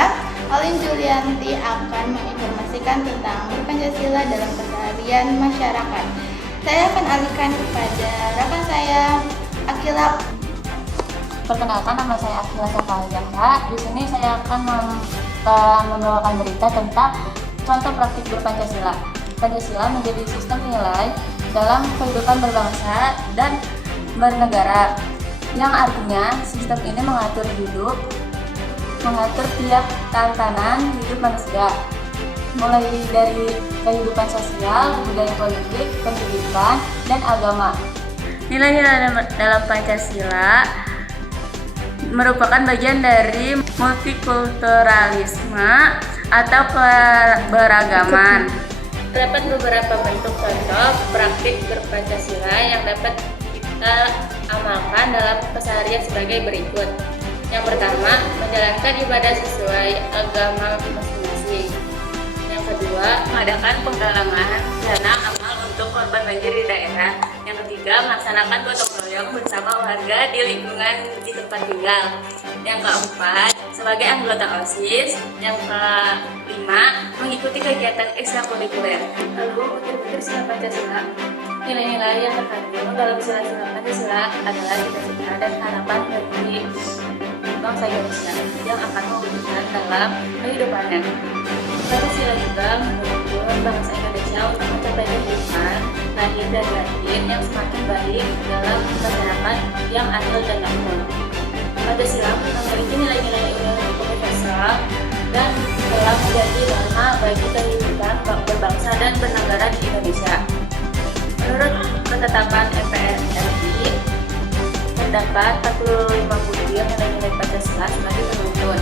saya, Alin Julianti, akan menginformasikan tentang Pancasila dalam keseharian masyarakat. Saya akan alihkan kepada rekan saya, Akila. Perkenalkan, nama saya Akila Zahra. Di sini saya akan membawakan berita tentang contoh praktik berpancasila. Pancasila menjadi sistem nilai dalam kehidupan berbangsa dan bernegara, yang artinya sistem ini mengatur tiap tatanan hidup manusia, mulai dari kehidupan sosial, budaya politik, pendidikan, dan agama. Nilai-nilai dalam Pancasila merupakan bagian dari multikulturalisme atau keberagaman. Terdapat beberapa bentuk contoh praktik berpancasila yang dapat kita amalkan dalam keseharian sebagai berikut. Yang pertama, menjalankan ibadah sesuai agama masing-masing. Yang kedua, mengadakan penggalangan dana amal untuk korban banjir di daerah. Yang ketiga, melaksanakan gotong royong bersama warga di lingkungan di tempat tinggal. Yang keempat, sebagai anggota OSIS. Yang kelima, mengikuti kegiatan ekstrakurikuler. Lalu, butir-butir sila Pancasila. Nilai-nilai yang terkandung dalam sila-sila Pancasila adalah cita-cita dan harapan bagi bangsa Indonesia yang akan mewujudkan dalam kehidupannya. Pancasila juga menuntun bangsa Indonesia untuk mencapai kehidupan lahir dan batin yang semakin baik dalam masyarakat yang adil dan makmur. Pancasila memiliki nilai-nilai universal dan telah menjadi norma bagi kehidupan berbangsa dan bernegara di Indonesia. Menurut ketetapan MPR RI, terdapat 45 butir nilai-nilai Pancasila sebagai penuntun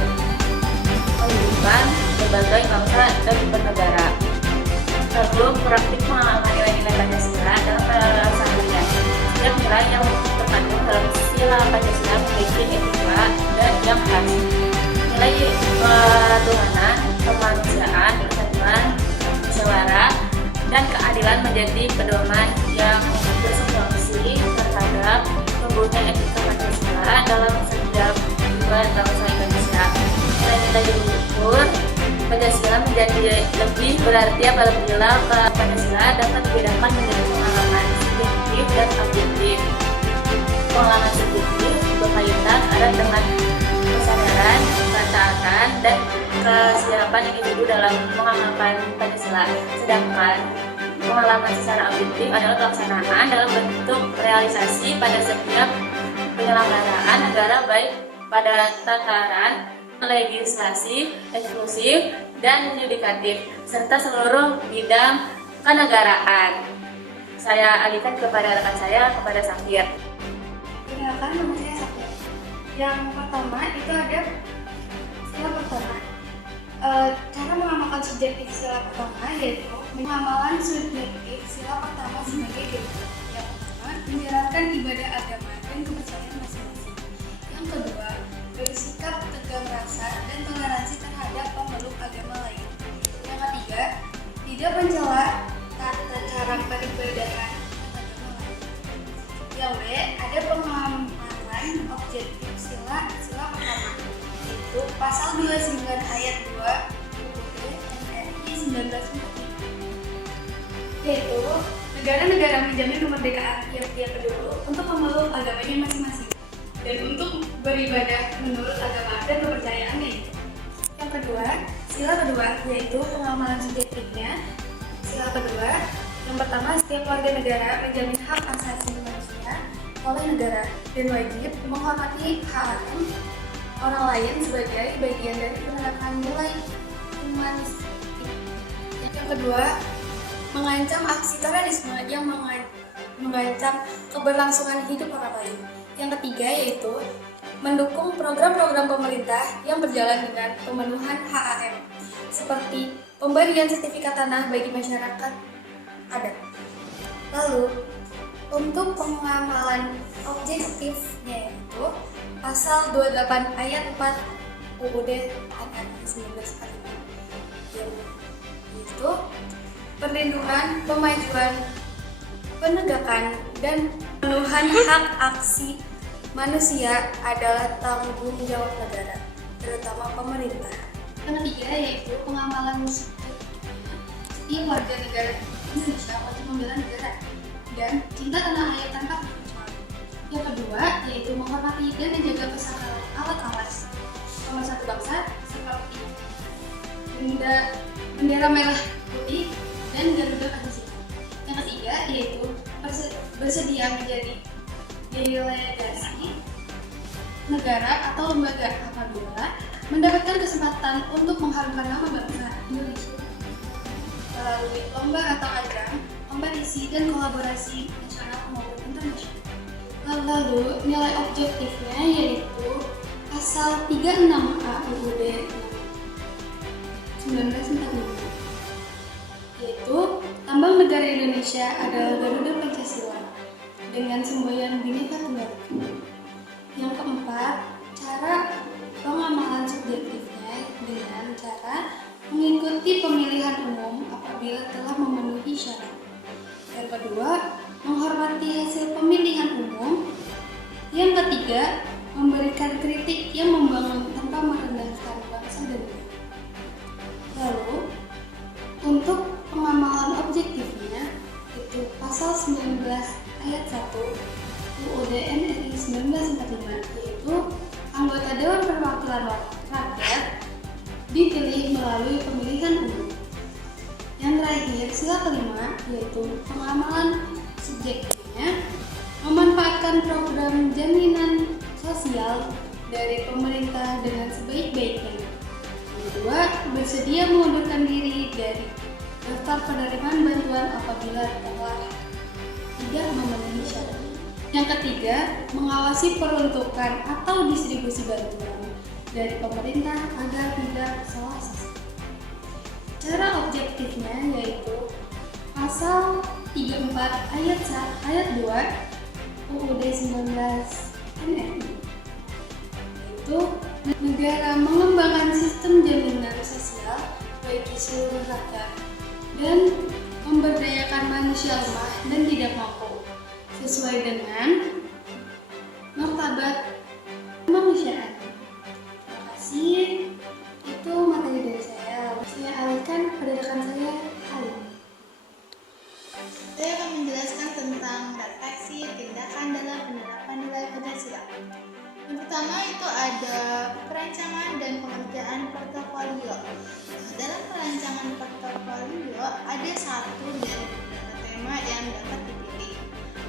kehidupan berbagai bangsa dan bernegara. Lalu praktik mengamalkan nilai-nilai Pancasila dalam keseharian. Setiap nilai yang terkandung dalam sila Pancasila memiliki etika dan yang khas. Nilai ketuhanan, kemanusiaan, persatuan, musyawarah, dan keadilan menjadi pedoman yang berfungsi terhadap tumbuhnya etika Pancasila dalam setiap kehidupan bangsa Indonesia. Nilai-nilai diukur Pancasila menjadi lebih berarti apabila Pancasila dapat dibedakan menjadi pengalaman subjektif dan objektif. Pengalaman subjektif berkaitan erat dengan kesadaran, ketaatan, dan kesiapan individu dalam mengamalkan Pancasila. Sedangkan pengalaman secara objektif adalah pelaksanaan dalam bentuk realisasi pada setiap penyelenggaraan negara, baik pada tataran legislasi, eksekutif, dan yudikatif, serta seluruh bidang kenegaraan. Saya alihkan kepada rekan saya, kepada Safir. Perkenalkan, nama saya Safir. Yang pertama itu ada sila pertama. Cara mengamalkan subjektif sila pertama yaitu pengamalan subjektif sila pertama sebagai berikut. Yang pertama, menjalankan ibadah agama dan kepercayaan masing-masing. Yang kedua, bersikap tegar rasa dan toleransi terhadap pemeluk agama lain. Yang ketiga, tidak mencela tata cara peribadahan agama lain. Yang B, ada pengamalan objektif sila pertama, yaitu pasal 29 ayat 2 UUD NRI 1945, yaitu negara-negara menjamin kemerdekaan tiap-tiap penduduk untuk memeluk agamanya masing-masing dan untuk beribadah menurut agama dan kepercayaannya itu. Yang kedua, sila kedua yaitu pengamalan subjektifnya. Sila kedua, yang pertama, setiap warga negara menjamin hak asasi manusia oleh negara dan wajib menghormati hak orang lain sebagai bagian dari penegakan nilai humanistik. Yang kedua, mengancam aksi terorisme yang mengancam keberlangsungan hidup orang lain. Yang ketiga yaitu mendukung program-program pemerintah yang berjalan dengan pemenuhan HAM, seperti pemberian sertifikat tanah bagi masyarakat adat. Lalu, untuk pengamalan objektifnya yaitu pasal 28 ayat 4 UUD NRI 1945, yaitu perlindungan, pemajuan, penegakan, dan pemenuhan hak aksi manusia adalah tanggung jawab negara, terutama pemerintah. ketiga yaitu pengamalan setiap warga negara Indonesia wajib membela negara dan cinta tanah air tanpa terkecuali. Yang kedua yaitu menghormati dan menjaga pusaka alat pemersatu bangsa seperti bendera merah putih dan Garuda Pancasila. Yang ketiga yaitu bersedia menjadi delegasi negara atau lembaga apabila mendapatkan kesempatan untuk mengharumkan nama bangsa Indonesia melalui lomba atau ajang, kompetisi dan kolaborasi nasional maupun internasional. Lalu nilai objektifnya yaitu pasal 36A UUD 1945 yaitu lambang negara Indonesia adalah Garuda Pancasila dengan semboyan Bhinneka Tunggal Ika. Yang keempat, cara pengamalan subjektifnya dengan cara mengikuti pemilihan umum apabila telah memenuhi syarat. Yang kedua, menghormati hasil pemilihan umum. Yang ketiga, memberikan kritik yang membangun tanpa merendahkan bangsa dan negara. Lalu, untuk pengamalan objektifnya itu pasal 19 ayat 1 UUD NRI 1945 yaitu anggota Dewan Perwakilan Rakyat dipilih melalui pemilihan umum. Yang terakhir, sila kelima yaitu pengamalan subjektifnya memanfaatkan program jaminan sosial dari pemerintah dengan sebaik-baiknya. Yang kedua, bersedia mengundurkan diri dari daftar penerimaan bantuan apabila telah tidak memenuhi syarat. Yang ketiga, mengawasi peruntukan atau distribusi bantuan dari pemerintah agar tidak salah sasaran. Cara objektifnya yaitu pasal 34 ayat 2 UUD 19 NRI yaitu negara mengembangkan sistem jaminan sosial bagi seluruh rakyat dan memberdayakan manusia lemah dan tidak mampu sesuai dengan martabat kemanusiaan. Terima kasih. Itu materi dari saya. Saya alihkan pada rekan saya Ali. Saya akan menjelaskan tentang refleksi tindakan dalam penerapan nilai Pancasila. Yang pertama itu ada perancangan dan pengerjaan portofolio. Dalam perancangan portofolio ada satu dari beberapa tema yang dapat dipilih.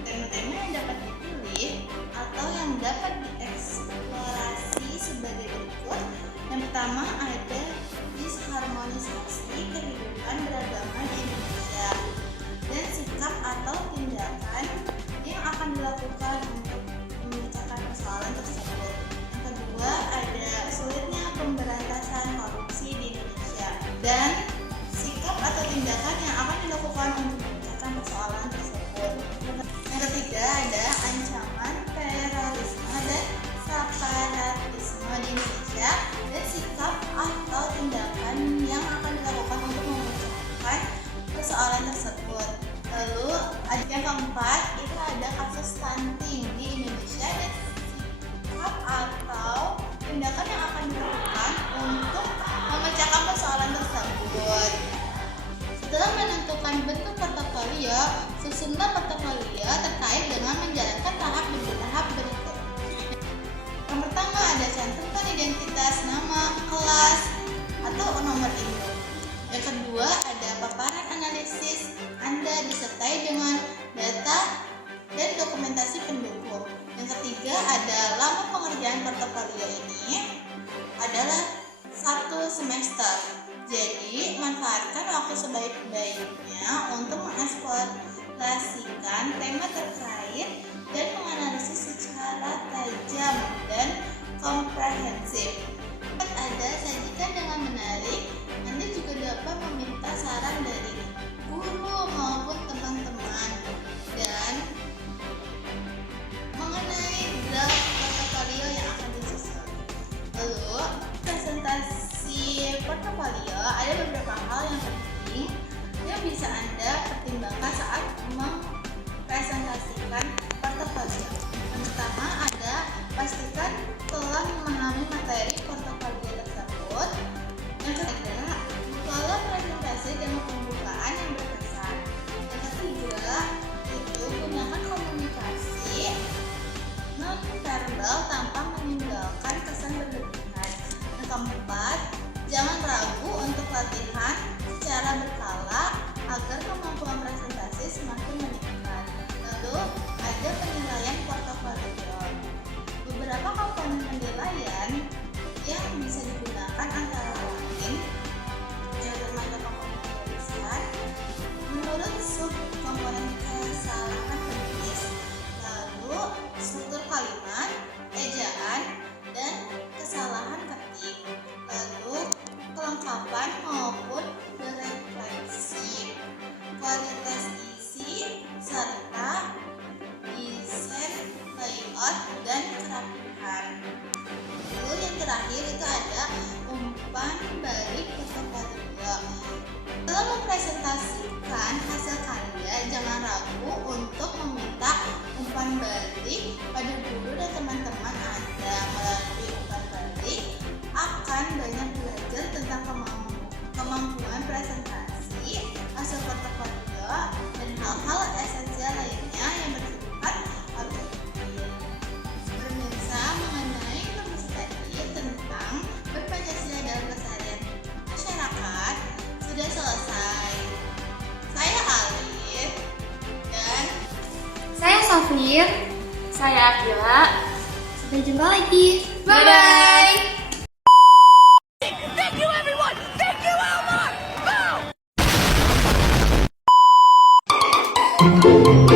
Tema-tema yang dapat dipilih atau yang dapat dieksplorasi sebagai berikut. Yang pertama ada disharmonisasi kehidupan beragama di Indonesia dan sikap atau tindakan yang akan dilakukan untuk memecahkan persoalan tersebut. Yang kedua ada sulitnya pemberantasan korupsi di Indonesia dan sikap atau tindakan yang akan dilakukan untuk memecahkan persoalan tersebut. Yang ketiga ada ancaman terorisme dan separatisme di Indonesia dan sikap atau tindakan yang akan dilakukan untuk memecahkan persoalan tersebut. Lalu yang keempat itu ada kasus stunting di Indonesia dan sikap atau tindakan yang akan dilakukan untuk memecahkan persoalan tersebut. Setelah menentukan bentuk portofolio, susunlah portofolio terkait dengan menjalankan tahap demi tahap berikut. Yang pertama ada cantumkan identitas nama, kelas, atau nomor induk. Yang kedua ada paparan analisis Anda disertai dengan data dan dokumentasi pendukung. Yang ketiga ada lama pengerjaan portofolio ini adalah 1 semester. Jadi manfaatkan waktu sebaik-baiknya untuk mengeksplorasikan tema terkait dan menganalisis secara tajam dan komprehensif. Ada sajikan dengan menarik. Anda juga dapat meminta saran dari guru maupun teman-teman dan mengenai draft portofolio yang akan disusun. Lalu presentasi portofolio ada beberapa hal yang penting yang bisa Anda pertimbangkan saat mempresentasikan portofolio. Yang pertama ada pastikan telah memahami materi portofolio tersebut. Yang kedua latihan secara berkala agar kemampuan presentasi semakin meningkat. Lalu ada penilaian portofolio. Beberapa komponen penilaian yang bisa digunakan antara lain mata komponen tulisan menurut sub komponen kesalahan penulis, lalu struktur kalimat, ejaan, dan kesalahan ketik, lalu kelengkapan maupun berefleksi, kualitas isi, serta desain, layout, dan kerapihan. Lalu yang terakhir itu ada umpan balik portofolio. Dalam mempresentasikan hasil karya, jangan ragu untuk meminta umpan balik pada guru dan teman-teman Anda. Melalui umpan balik akan banyak belajar tentang kemampuan presentasi, hasil portofolio, dan hal-hal esensial lainnya yang bersifat objektif. Pemirsa, mengenai informasi tadi tentang berpancasila dalam keseharian masyarakat sudah selesai. Saya Alif dan Saya Safir. Saya Akila. Sampai jumpa lagi. bye-bye. Thank you, everyone! Thank you, Elmar! Boom!